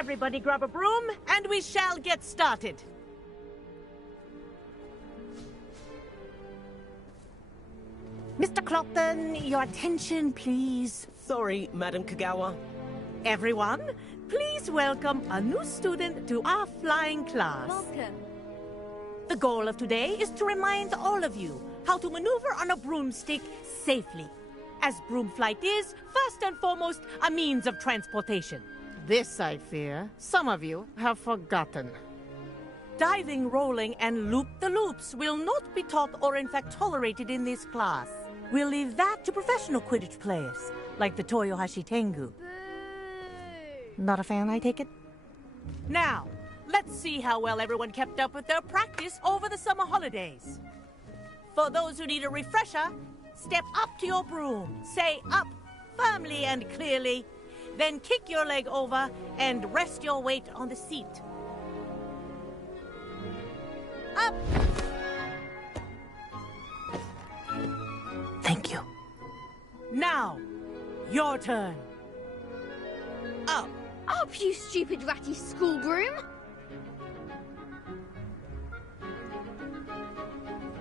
Everybody grab a broom, and we shall get started. Mr. Clopton, your attention, please. Sorry, Madam Kagawa. Everyone, please welcome a new student to our flying class. Welcome. The goal of today is to remind all of you how to maneuver on a broomstick safely, as broom flight is, first and foremost, a means of transportation. This, I fear, some of you have forgotten. Diving, rolling, and loop-the-loops will not be taught or in fact tolerated in this class. We'll leave that to professional Quidditch players, like the Toyohashi Tengu. Boo! Not a fan, I take it? Now, let's see how well everyone kept up with their practice over the summer holidays. For those who need a refresher, step up to your broom, say up firmly and clearly, then kick your leg over and rest your weight on the seat. Up! Thank you. Now, your turn. Up. Up, you stupid ratty school broom!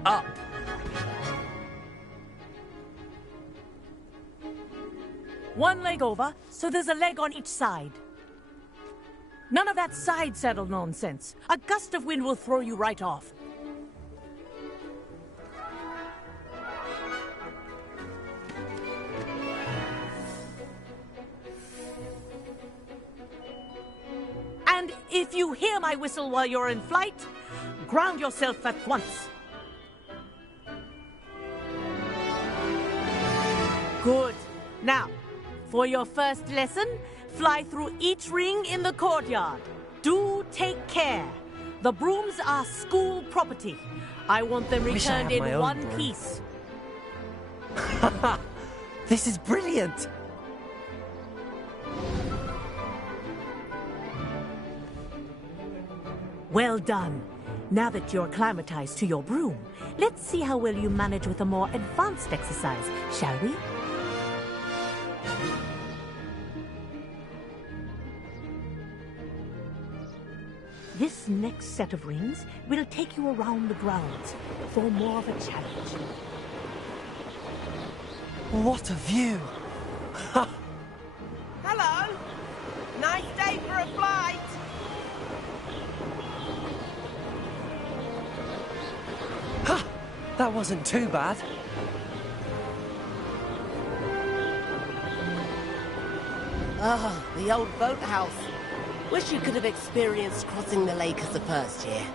Up. One leg over, so there's a leg on each side. None of that side saddle nonsense. A gust of wind will throw you right off. And if you hear my whistle while you're in flight, ground yourself at once. Good. Now, for your first lesson, fly through each ring in the courtyard. Do take care. The brooms are school property. I want them Wish I returned had my in own one broom. piece. This is brilliant! Well done. Now that you're acclimatized to your broom, let's see how well you manage with a more advanced exercise, shall we? This next set of rings will take you around the grounds for more of a challenge. What a view! Hello. Nice day for a flight. Ha! That wasn't too bad. Ah, the old boathouse. Wish you could have experienced crossing the lake as a first year.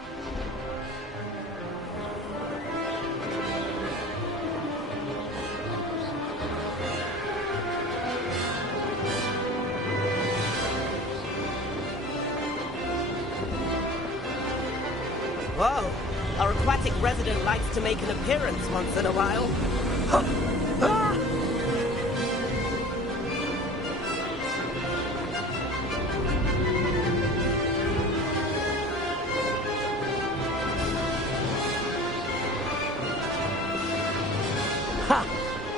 Whoa, our aquatic resident likes to make an appearance once in a while. Ah! Ha!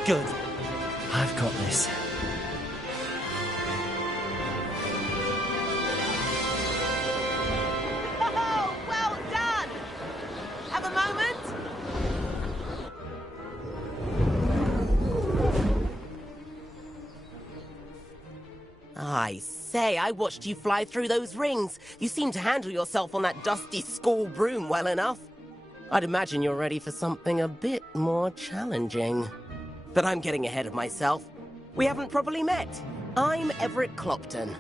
Good. I've got this. Oh, well done! Have a moment? I say, I watched you fly through those rings. You seem to handle yourself on that dusty school broom well enough. I'd imagine you're ready for something a bit more challenging. But I'm getting ahead of myself. We haven't properly met. I'm Everett Clopton.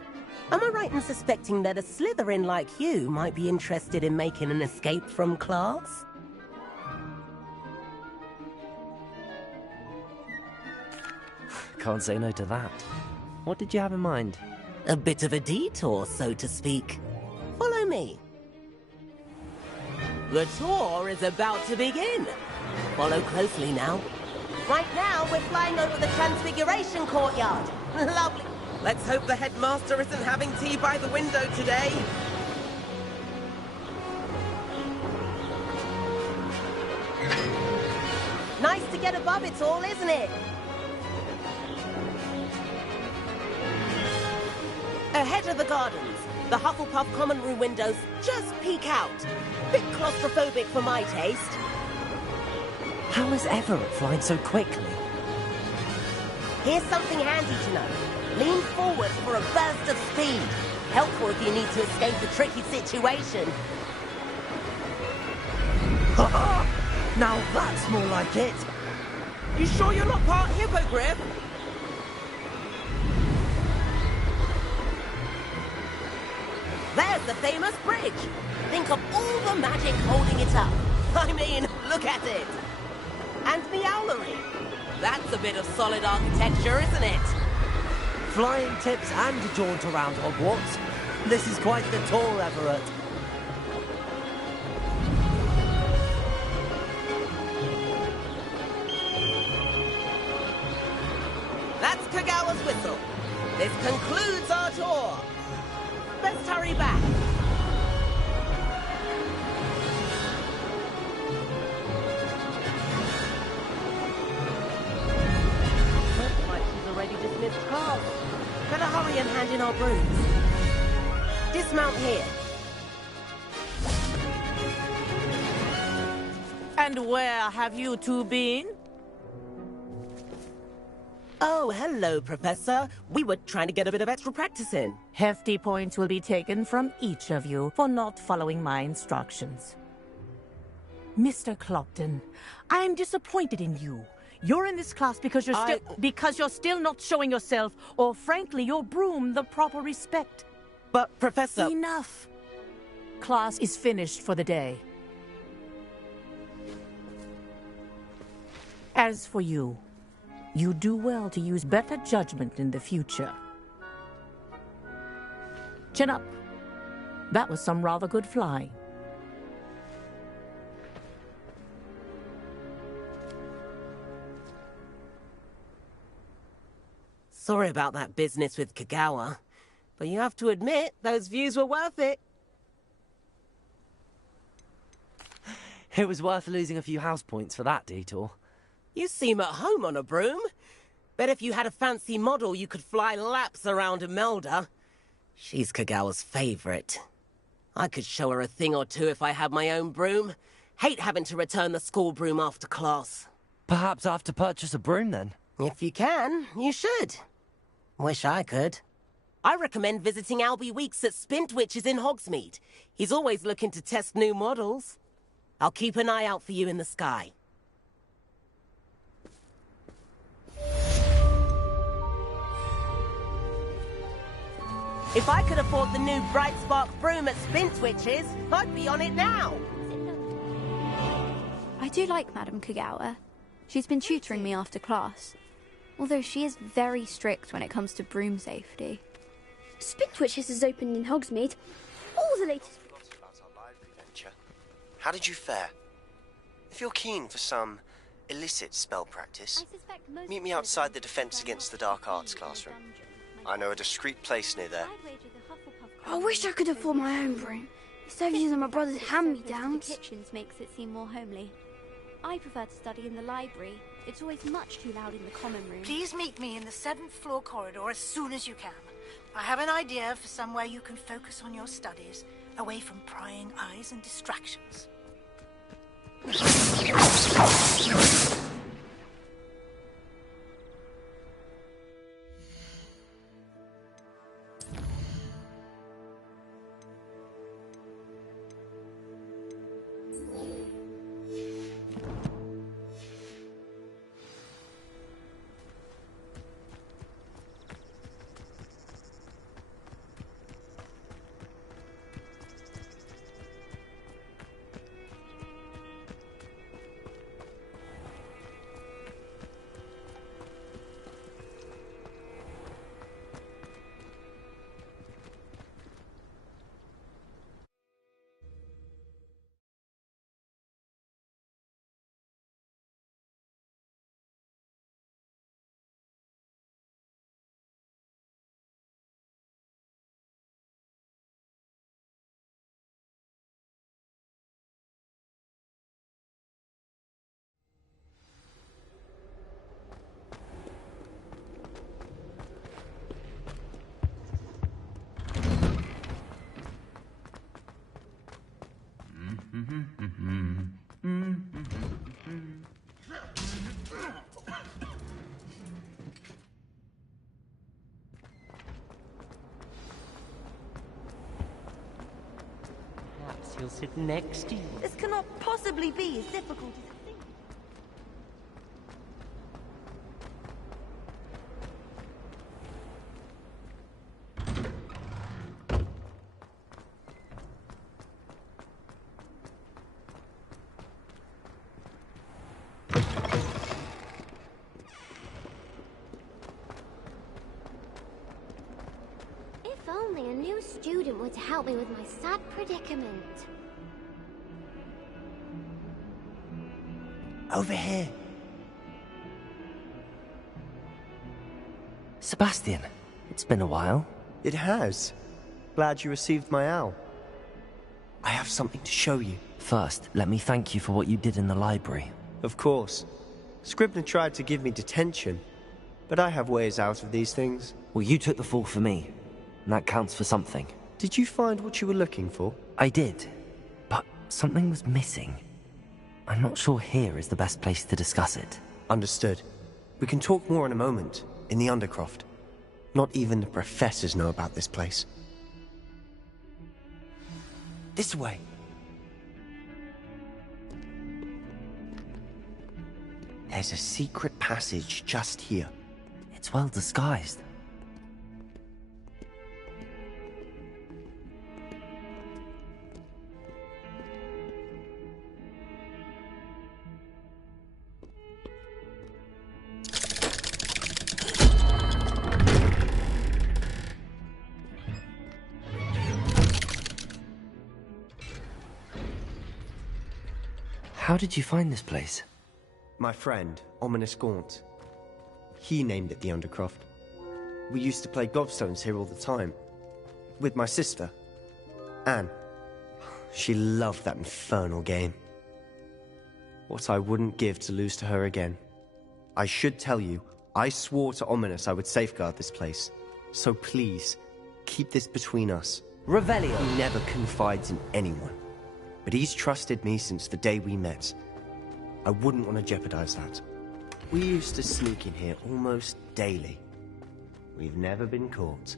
Am I right in suspecting that a Slytherin like you might be interested in making an escape from class? Can't say no to that. What did you have in mind? A bit of a detour, so to speak. Follow me. The tour is about to begin. Follow closely now. Right now, we're flying over the Transfiguration Courtyard. Lovely. Let's hope the headmaster isn't having tea by the window today. Nice to get above it all, isn't it? Ahead of the gardens, The Hufflepuff common room windows just peek out. Bit claustrophobic for my taste. How is Everett flying so quickly? Here's something handy to know. Lean forward for a burst of speed. Helpful if you need to escape a tricky situation. Now that's more like it. You sure you're not part hippogriff? There's the famous bridge. Think of all the magic holding it up. I mean, look at it. And the owlery. That's a bit of solid architecture, isn't it? Flying tips and a jaunt around Hogwarts. This is quite the tour, Everett. That's Kagawa's whistle. This concludes our tour. Let's hurry back. Looks like she's already dismissed class. Better hurry and hand in our brooms. Dismount here. And where have you two been? Oh, hello, Professor. We were trying to get a bit of extra practice in. Hefty points will be taken from each of you for not following my instructions. Mr. Clopton, I'm disappointed in you. You're in this class because you're still not showing yourself, or frankly, your broom the proper respect. But, Professor... Enough. Class is finished for the day. As for you, you do well to use better judgment in the future. Chin up. That was some rather good flying. Sorry about that business with Kagawa, but you have to admit, those views were worth it. It was worth losing a few house points for that detour. You seem at home on a broom. Bet if you had a fancy model, you could fly laps around Imelda. She's Kagawa's favorite. I could show her a thing or two if I had my own broom. Hate having to return the school broom after class. Perhaps I have to purchase a broom then? If you can, you should. Wish I could. I recommend visiting Albie Weeks at Spintwitches in Hogsmeade. He's always looking to test new models. I'll keep an eye out for you in the sky. If I could afford the new Bright Spark broom at Spintwitches, I'd be on it now. I do like Madame Kagawa. She's been tutoring me after class. Although she is very strict when it comes to broom safety. Spintwitches is open in Hogsmeade. All the latest... About our library venture. How did you fare? If you're keen for some illicit spell practice, meet me outside the Defense Against the Dark Arts classroom. I know a discreet place near there. I wish I could afford my own broom. Instead of using my brother's hand-me-downs. The kitchens makes it seem more homely. I prefer to study in the library. It's always much too loud in the common room. Please meet me in the 7th floor corridor as soon as you can. I have an idea for somewhere you can focus on your studies, away from prying eyes and distractions. Perhaps he'll sit next to you. This cannot possibly be as difficult as I think. If only a new student were to help me with my sad predicament. Over here. Sebastian, it's been a while. It has. Glad you received my owl. I have something to show you. First, let me thank you for what you did in the library. Of course. Scribner tried to give me detention, but I have ways out of these things. Well, you took the fall for me, and that counts for something. Did you find what you were looking for? I did, but something was missing. I'm not sure here is the best place to discuss it. Understood. We can talk more in a moment, in the Undercroft. Not even the professors know about this place. This way. There's a secret passage just here. It's well disguised. How did you find this place? My friend, Ominous Gaunt. He named it the Undercroft. We used to play gobstones here all the time. With my sister, Anne. She loved that infernal game. What I wouldn't give to lose to her again. I should tell you, I swore to Ominous I would safeguard this place. So please, keep this between us. Revelio! He never confides in anyone. But he's trusted me since the day we met. I wouldn't want to jeopardize that. We used to sneak in here almost daily. We've never been caught.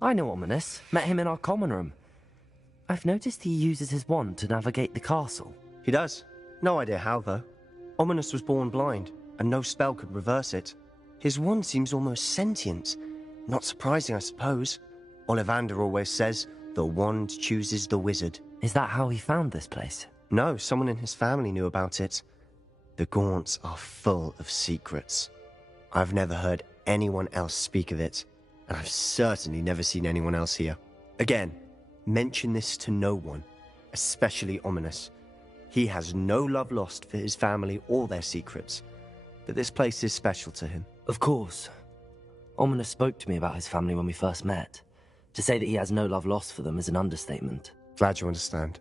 I know Ominous. Met him in our common room. I've noticed he uses his wand to navigate the castle. He does. No idea how, though. Ominous was born blind, and no spell could reverse it. His wand seems almost sentient. Not surprising, I suppose. Ollivander always says, the wand chooses the wizard. Is that how he found this place? No, someone in his family knew about it. The Gaunts are full of secrets. I've never heard anyone else speak of it, and I've certainly never seen anyone else here. Again, mention this to no one, especially Ominous. He has no love lost for his family or their secrets, but this place is special to him. Of course. Ominous spoke to me about his family when we first met. To say that he has no love lost for them is an understatement. Glad you understand.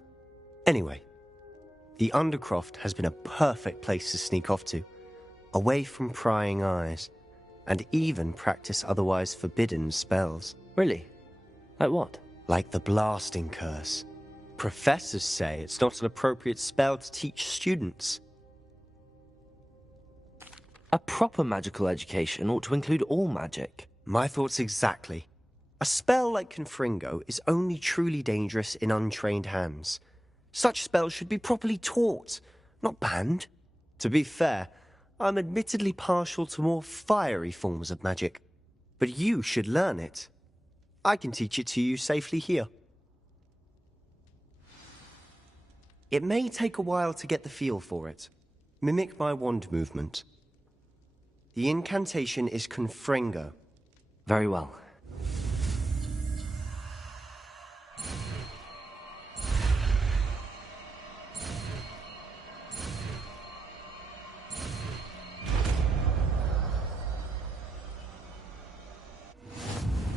Anyway, the Undercroft has been a perfect place to sneak off to, away from prying eyes, and even practice otherwise forbidden spells. Really? Like what? Like the blasting curse. Professors say it's not an appropriate spell to teach students. A proper magical education ought to include all magic. My thoughts exactly. A spell like Confringo is only truly dangerous in untrained hands. Such spells should be properly taught, not banned. To be fair, I'm admittedly partial to more fiery forms of magic. But you should learn it. I can teach it to you safely here. It may take a while to get the feel for it. Mimic my wand movement. The incantation is Confringo. Very well.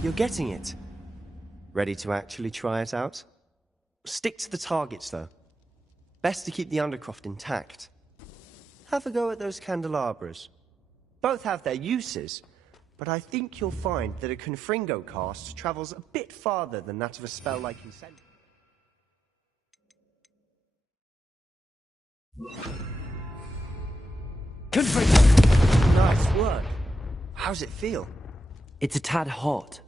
You're getting it. Ready to actually try it out? Stick to the targets, though. Best to keep the Undercroft intact. Have a go at those candelabras. Both have their uses, but I think you'll find that a Confringo cast travels a bit farther than that of a spell like Incendiary. Confringo! Nice work. How's it feel? It's a tad hot.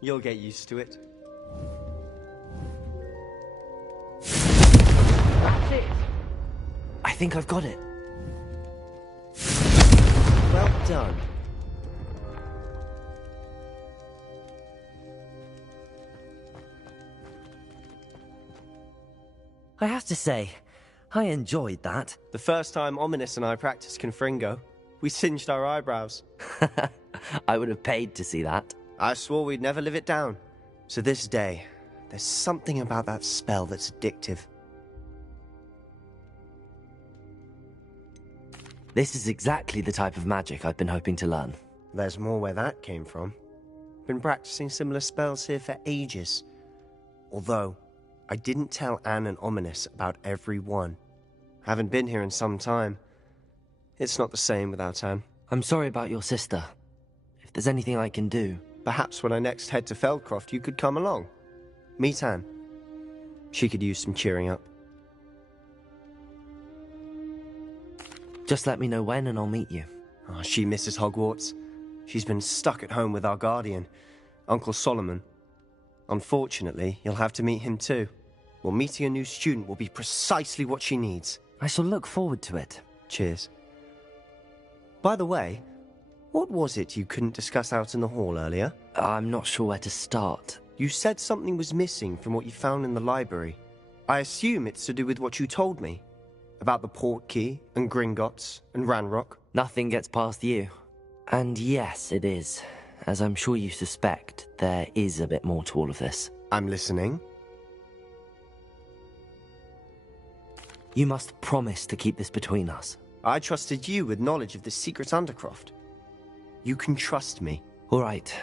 You'll get used to it. That's it! I think I've got it. Well done. I have to say, I enjoyed that. The first time Ominous and I practiced Confringo, we singed our eyebrows. I would have paid to see that. I swore we'd never live it down. So this day, there's something about that spell that's addictive. This is exactly the type of magic I've been hoping to learn. There's more where that came from. Been practicing similar spells here for ages. Although, I didn't tell Anne and Ominous about every one. Haven't been here in some time. It's not the same without Anne. I'm sorry about your sister. If there's anything I can do... Perhaps when I next head to Feldcroft, you could come along. Meet Anne. She could use some cheering up. Just let me know when and I'll meet you. Oh, she misses Hogwarts. She's been stuck at home with our guardian, Uncle Solomon. Unfortunately, you'll have to meet him too. Well, meeting a new student will be precisely what she needs. I shall look forward to it. Cheers. By the way, what was it you couldn't discuss out in the hall earlier? I'm not sure where to start. You said something was missing from what you found in the library. I assume it's to do with what you told me. About the Portkey, and Gringotts, and Ranrock. Nothing gets past you. And yes, it is. As I'm sure you suspect, there is a bit more to all of this. I'm listening. You must promise to keep this between us. I trusted you with knowledge of the secret Undercroft. You can trust me. All right.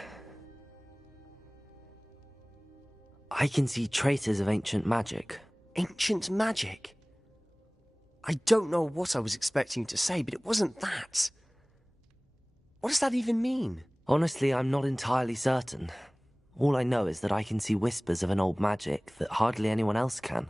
I can see traces of ancient magic. Ancient magic? I don't know what I was expecting to say, but it wasn't that. What does that even mean? Honestly, I'm not entirely certain. All I know is that I can see whispers of an old magic that hardly anyone else can.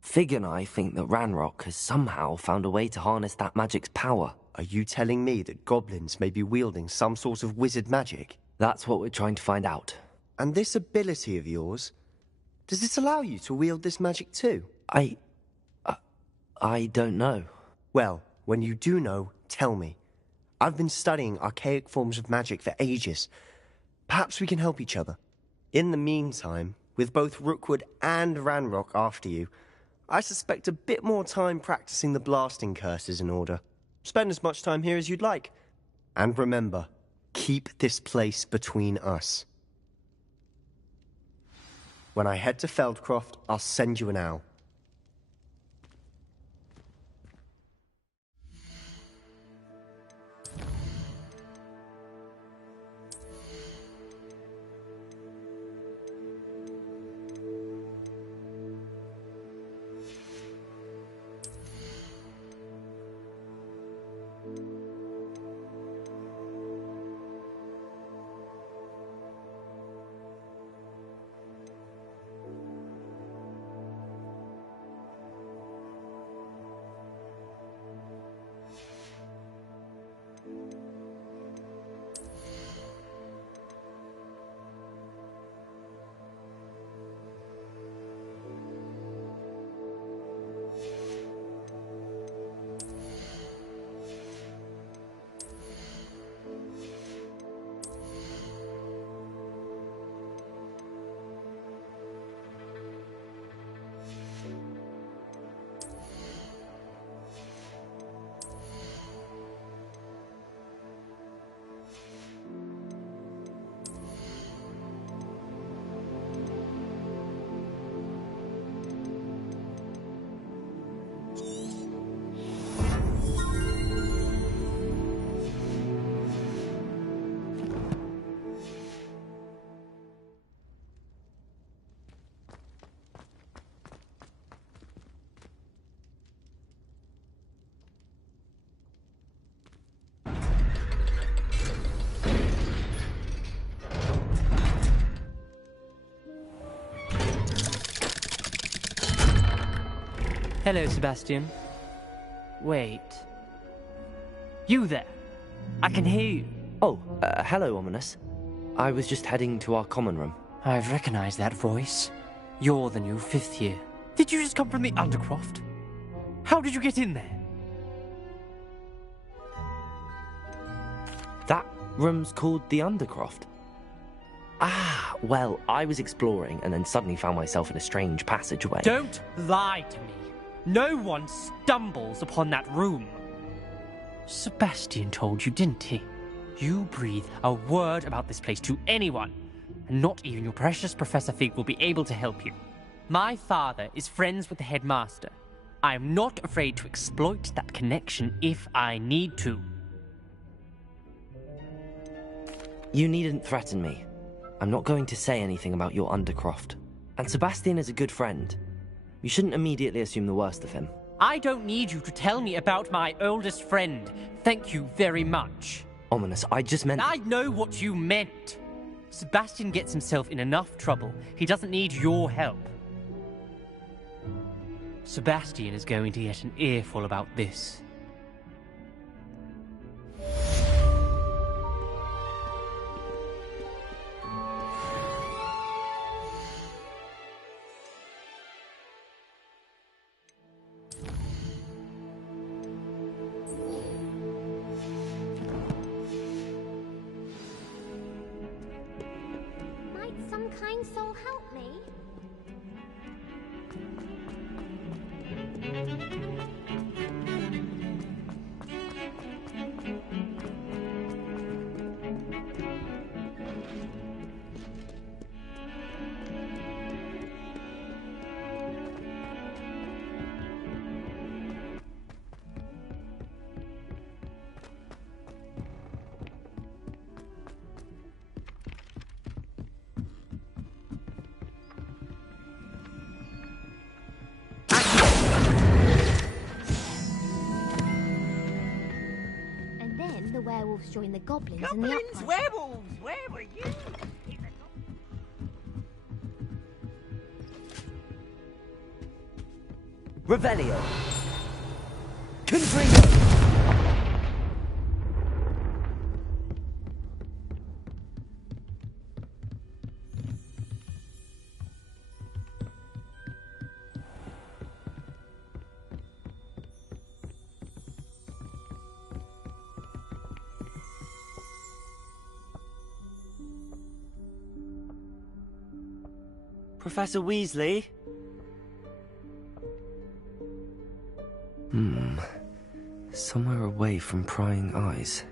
Fig and I think that Ranrock has somehow found a way to harness that magic's power. Are you telling me that goblins may be wielding some sort of wizard magic? That's what we're trying to find out. And this ability of yours, does it allow you to wield this magic too? I don't know. Well, when you do know, tell me. I've been studying archaic forms of magic for ages. Perhaps we can help each other. In the meantime, with both Rookwood and Ranrock after you, I suspect a bit more time practicing the blasting curse is in order. Spend as much time here as you'd like. And remember, keep this place between us. When I head to Feldcroft, I'll send you an owl. Hello, Sebastian. Wait. You there? I can hear you. Oh, hello, Ominous. I was just heading to our common room. I've recognized that voice. You're the new 5th year. Did you just come from the Undercroft? How did you get in there? That room's called the Undercroft. Ah, well, I was exploring and then suddenly found myself in a strange passageway. Don't lie to me. No one stumbles upon that room. Sebastian told you, didn't he? You breathe a word about this place to anyone, and not even your precious Professor Fig will be able to help you. My father is friends with the headmaster. I am not afraid to exploit that connection if I need to. You needn't threaten me. I'm not going to say anything about your Undercroft. And Sebastian is a good friend. You shouldn't immediately assume the worst of him. I don't need you to tell me about my oldest friend. Thank you very much. Ominous, I just meant... I know what you meant. Sebastian gets himself in enough trouble. He doesn't need your help. Sebastian is going to get an earful about this. Might some kind soul help me? The werewolves join the goblins in the upright. Werewolves! Where were you? Revelio! Confringo! Professor Weasley? Somewhere away from prying eyes.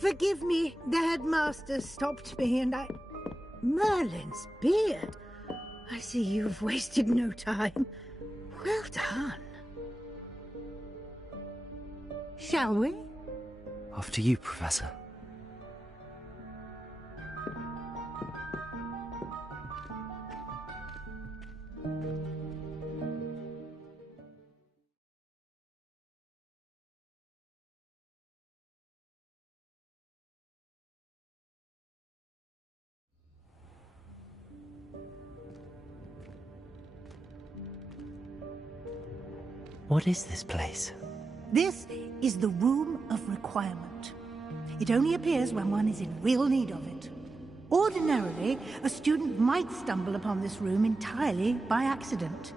Forgive me, the headmaster stopped me and I... Merlin's beard. I see you've wasted no time. Well done. Shall we? After you, Professor. What is this place? This is the Room of Requirement. It only appears when one is in real need of it. Ordinarily, a student might stumble upon this room entirely by accident.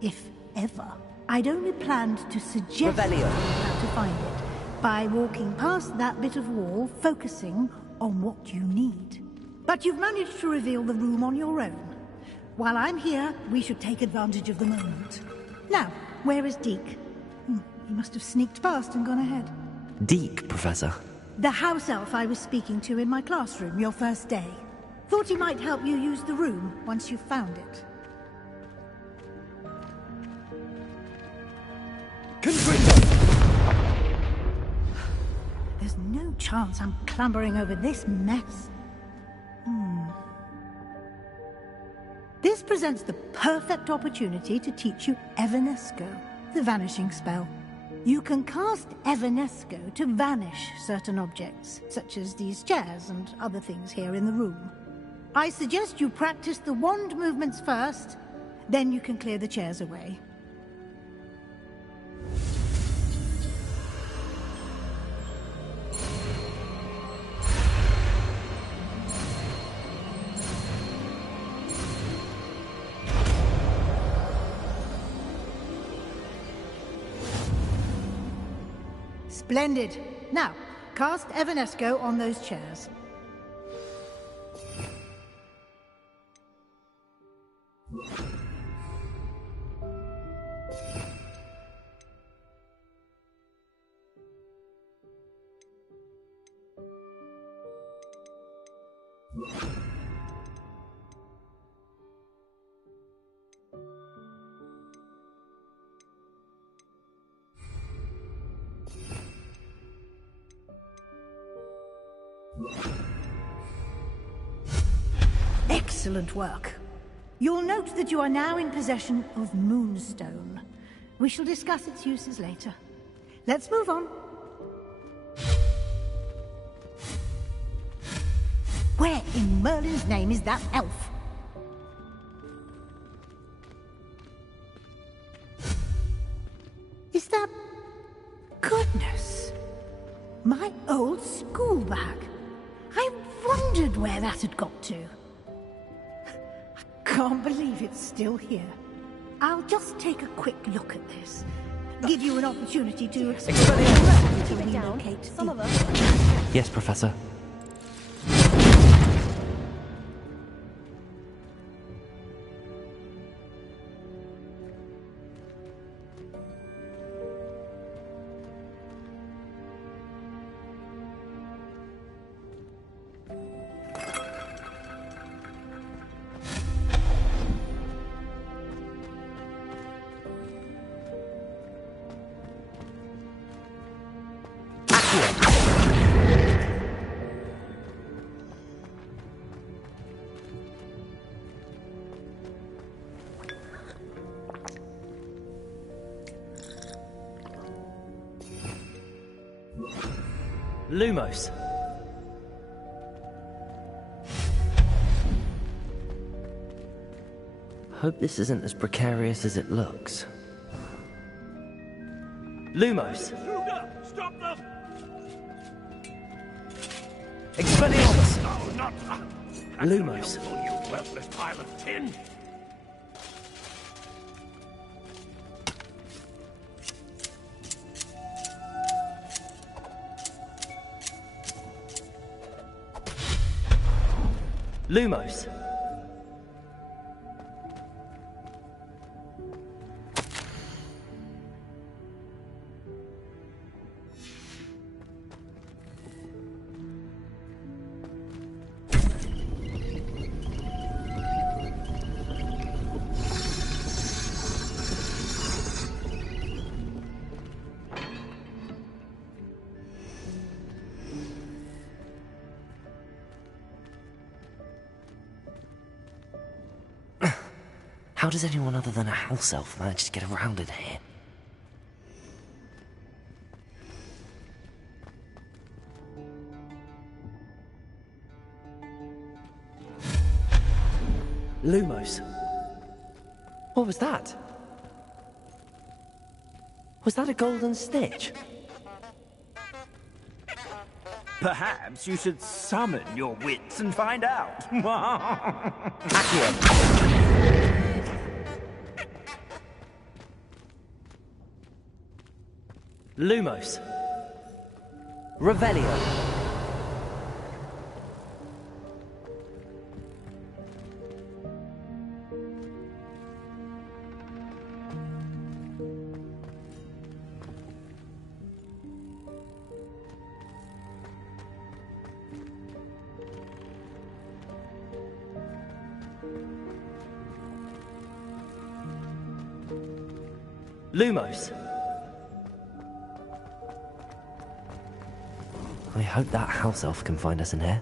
If ever. I'd only planned to suggest Revelio. how to find it by walking past that bit of wall, focusing on what you need. But you've managed to reveal the room on your own. While I'm here, we should take advantage of the moment. Now, where is Deke? He must have sneaked past and gone ahead. Deke, Professor. The house elf I was speaking to in my classroom your first day. Thought he might help you use the room once you found it. There's no chance I'm clambering over this mess. This presents the perfect opportunity to teach you Evanesco, the vanishing spell. You can cast Evanesco to vanish certain objects, such as these chairs and other things here in the room. I suggest you practice the wand movements first, then you can clear the chairs away. Splendid. Now, cast Evanesco on those chairs. Excellent work. You'll note that you are now in possession of Moonstone. We shall discuss its uses later. Let's move on. Where in Merlin's name is that elf? Is that... Goodness! My old school bag. I wondered where that had got to. I can't believe it's still here. I'll just take a quick look at this. Give you an opportunity to explore to relocate some of us. Yes, Professor. Lumos. Hope this isn't as precarious as it looks. Lumos. Stop them! Expelliarmus. No, not... Lumos. You worthless pile of tin! Lumos. How does anyone other than a house elf manage to get around in here? Lumos. What was that? Was that a golden stitch? Perhaps you should summon your wits and find out. Accio. Lumos. Revelio. Lumos. I hope that house elf can find us in here.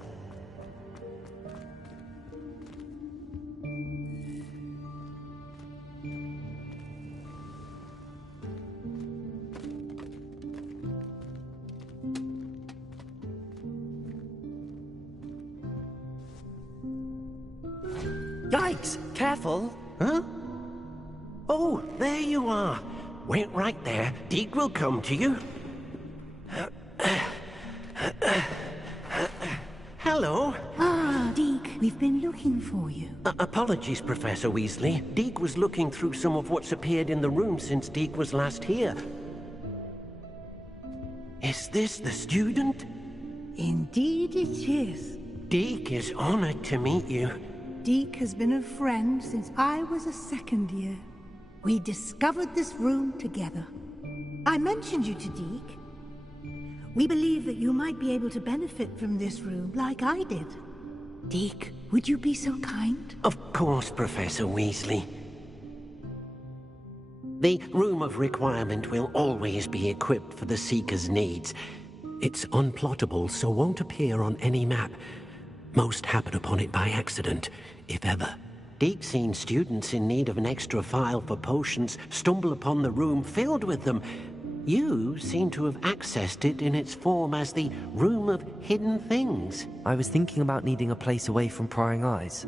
Yikes! Careful! Huh? Oh, there you are. Wait right there. Deke will come to you. Hello. Ah, Deke, we've been looking for you. Apologies, Professor Weasley. Deke was looking through some of what's appeared in the room since Deke was last here. Is this the student? Indeed it is. Deke is honored to meet you. Deke has been a friend since I was a second year. We discovered this room together. I mentioned you to Deke. We believe that you might be able to benefit from this room like I did. Deke, would you be so kind? Of course, Professor Weasley. The Room of Requirement will always be equipped for the Seeker's needs. It's unplottable, so won't appear on any map. Most happen upon it by accident, if ever. Deke's seen students in need of an extra file for potions stumble upon the room filled with them. You seem to have accessed it in its form as the Room of Hidden Things. I was thinking about needing a place away from prying eyes.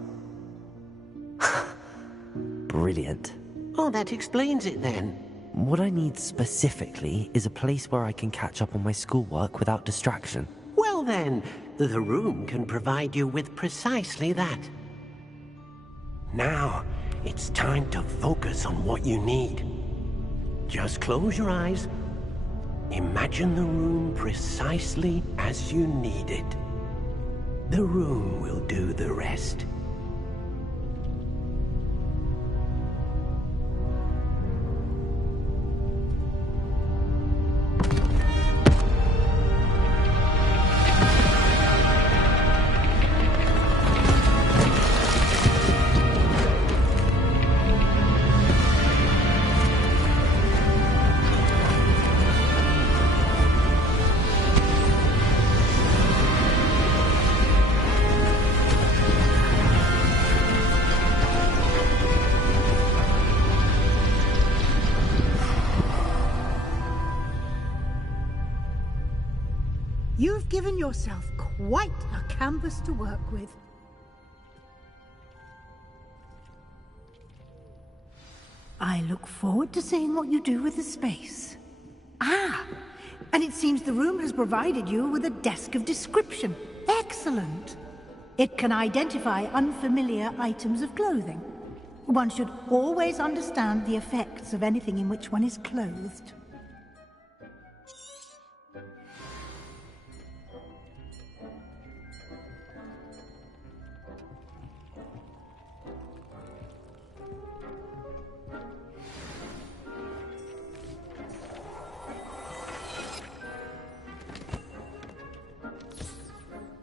Brilliant. Oh, that explains it then. What I need specifically is a place where I can catch up on my schoolwork without distraction. Well then, the room can provide you with precisely that. Now, it's time to focus on what you need. Just close your eyes. Imagine the room precisely as you need it. The room will do the rest. You've given yourself quite a canvas to work with. I look forward to seeing what you do with the space. Ah, and it seems the room has provided you with a desk of description. Excellent. It can identify unfamiliar items of clothing. One should always understand the effects of anything in which one is clothed.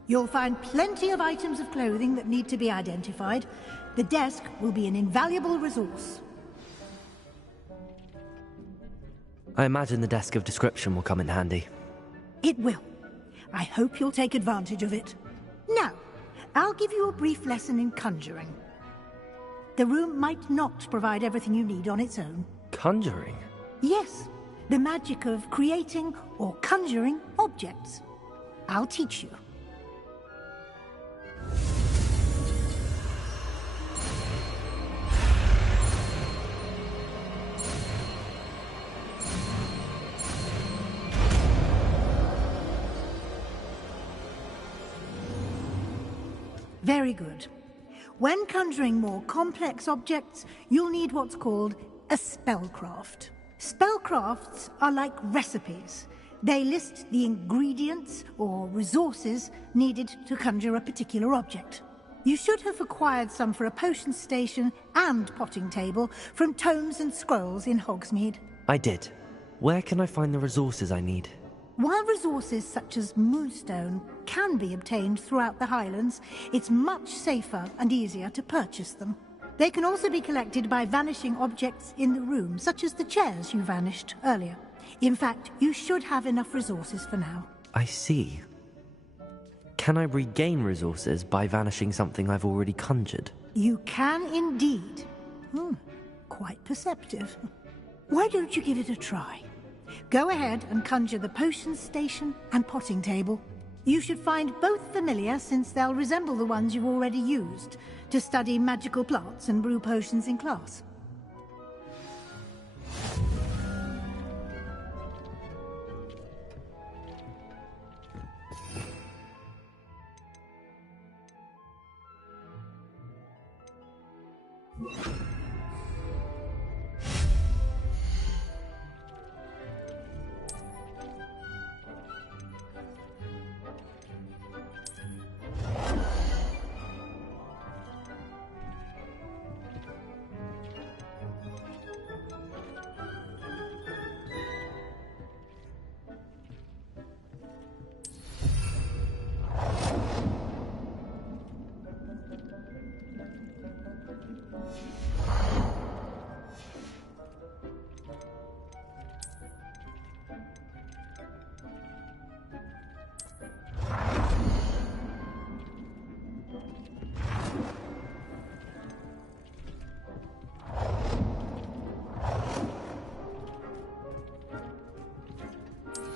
You'll find plenty of items of clothing that need to be identified. The desk will be an invaluable resource. I imagine the desk of description will come in handy. It will. I hope you'll take advantage of it. Now, I'll give you a brief lesson in conjuring. The room might not provide everything you need on its own. Conjuring? Yes, the magic of creating or conjuring objects. I'll teach you. Very good. When conjuring more complex objects, you'll need what's called a spellcraft. Spellcrafts are like recipes. They list the ingredients or resources needed to conjure a particular object. You should have acquired some for a potion station and potting table from tomes and scrolls in Hogsmeade. I did. Where can I find the resources I need? While resources such as moonstone can be obtained throughout the Highlands, it's much safer and easier to purchase them. They can also be collected by vanishing objects in the room, such as the chairs you vanished earlier. In fact, you should have enough resources for now. I see. Can I regain resources by vanishing something I've already conjured? You can indeed. Quite perceptive. Why don't you give it a try? Go ahead and conjure the potion station and potting table. You should find both familiar, since they'll resemble the ones you've already used to study magical plants and brew potions in class.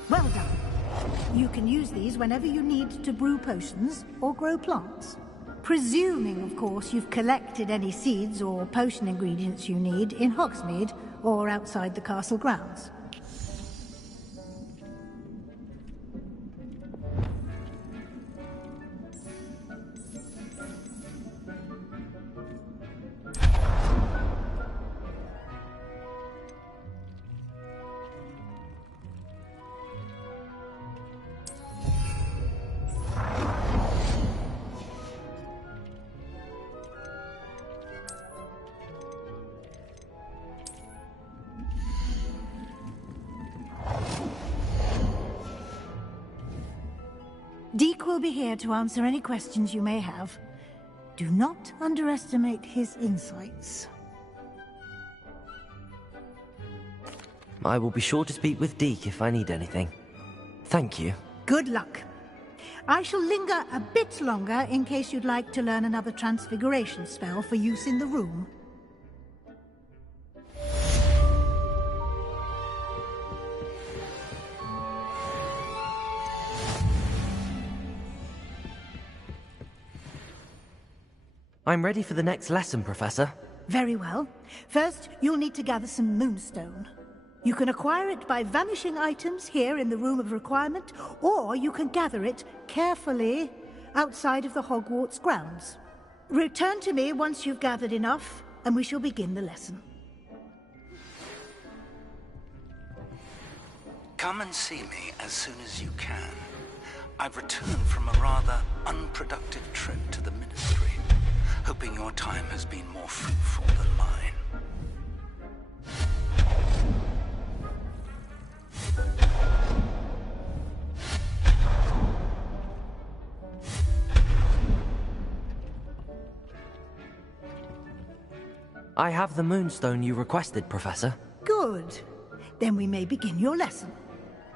Well done. You can use these whenever you need to brew potions or grow plants. Presuming, of course, you've collected any seeds or potion ingredients you need in Hogsmeade or outside the castle grounds. Deke will be here to answer any questions you may have. Do not underestimate his insights. I will be sure to speak with Deke if I need anything. Thank you. Good luck. I shall linger a bit longer in case you'd like to learn another transfiguration spell for use in the room. I'm ready for the next lesson, Professor. Very well. First, you'll need to gather some moonstone. You can acquire it by vanishing items here in the Room of Requirement, or you can gather it carefully outside of the Hogwarts grounds. Return to me once you've gathered enough, and we shall begin the lesson. Come and see me as soon as you can. I've returned from a rather unproductive trip to the Ministry, hoping your time has been more fruitful than mine. I have the moonstone you requested, Professor. Good. Then we may begin your lesson.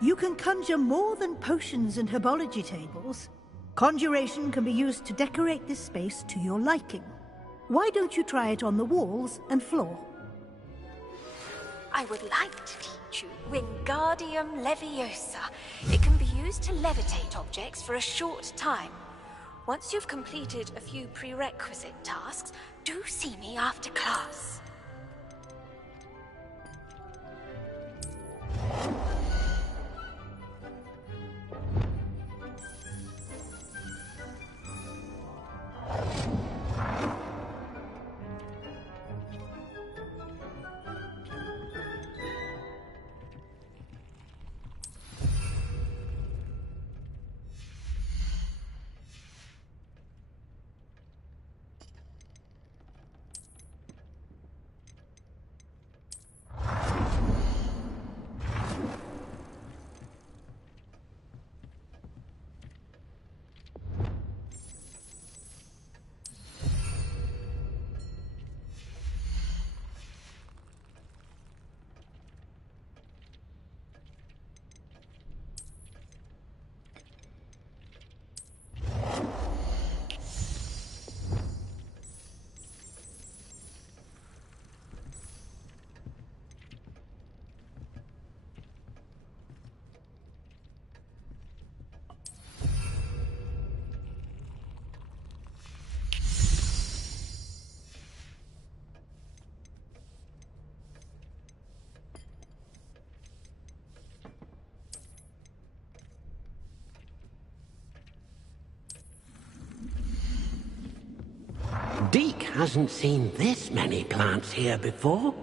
You can conjure more than potions and herbology tables. Conjuration can be used to decorate this space to your liking. Why don't you try it on the walls and floor? I would like to teach you Wingardium Leviosa. It can be used to levitate objects for a short time. Once you've completed a few prerequisite tasks, do see me after class. Deke hasn't seen this many plants here before.